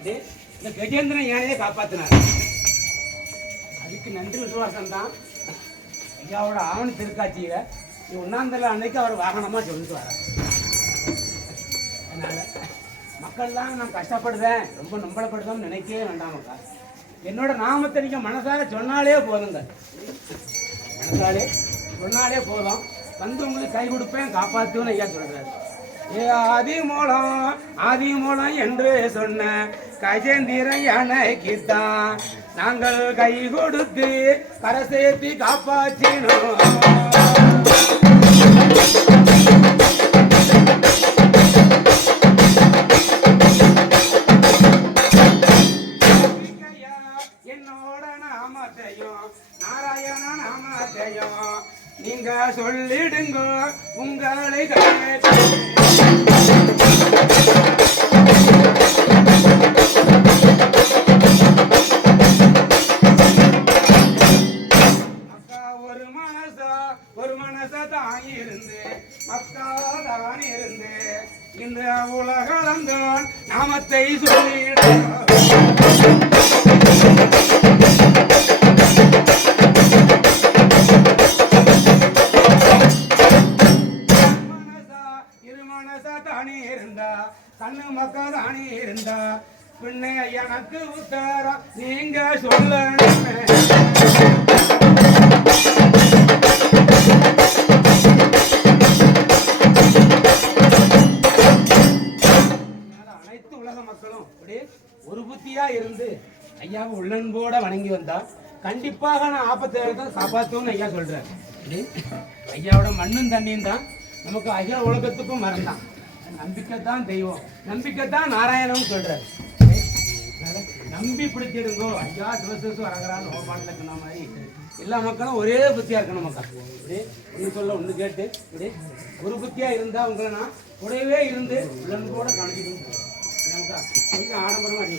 இது, இந்த கஜேந்திரன் யானையை காப்பாத்தினார். அதுக்கு நன்றி விசுவாசம் தான். ஐயாவோட ஆவண திருக்காட்சியில் ஒன்னாந்தல அன்னைக்கு அவர் வாகனமாக சொல்லிட்டு வர அதனால் மக்கள்லாம் நான் கஷ்டப்படுறேன் ரொம்ப நம்பளப்படுறோம்னு நினைக்கவே வேண்டாமக்கா என்னோட நாமத்தை நீங்கள் மனசார சொன்னாலே போதுங்க. மனசாலே சொன்னாலே போதும். வந்து உங்களுக்கு கை கொடுப்பேன் காப்பாற்றுவேன்னு ஐயா சொல்கிறாரு ஏ ஆதிமூலம் ஆதி மூலம் என்று சொன்ன கஜேந்திரன் யானைக்குத்தான் நாங்கள் கை கொடுத்து கரசேத்தி காப்பாற்றினோம். நாராயண நாமத்தையும் நீங்க சொல்லிடுங்க உங்களை கேட்டு இருந்து மக்கா தான் இருந்து இந்த உலகளந்தான் நாமத்தை சொல்லிட. தானே இருந்தா கண்ணு மக்கா தானே இருந்தா பின்ன எனக்கு உத்தரம் நீங்க சொல்ல உலக மக்களும் அப்படியே ஒரு புத்தியா இருந்து ஐயாவை உள்ளன்போட வணங்கி வந்தா கண்டிப்பாக நான் ஆபத்தை தான் ஐயா சொல்றேன் ஐயாவோட மண்ணும் தண்ணியும் தான் நமக்கு அகில உலகத்துக்கும் மரம் நம்பிக்கை தான் தெய்வம் நம்பிக்கை தான் நாராயணம் சொல்றாரு நம்பி பிடிச்சிடுங்கோ. ஐயா சிவசிவசு வரங்கிறான்னு ஓபாட்டில் பாட்டில் சொன்ன மாதிரி எல்லா மக்களும் ஒரே புத்தியா இருக்கணும் மக்கள். இப்படி ஒன்று சொல்ல ஒன்று கேட்டு இப்படி ஒரு புத்தியாக இருந்தால் உங்களை நான் கூடவே இருந்து உள்ளன்போட கணக்கிட்டு போகிறேன் கொஞ்சம் ஆடம்பரமா அடி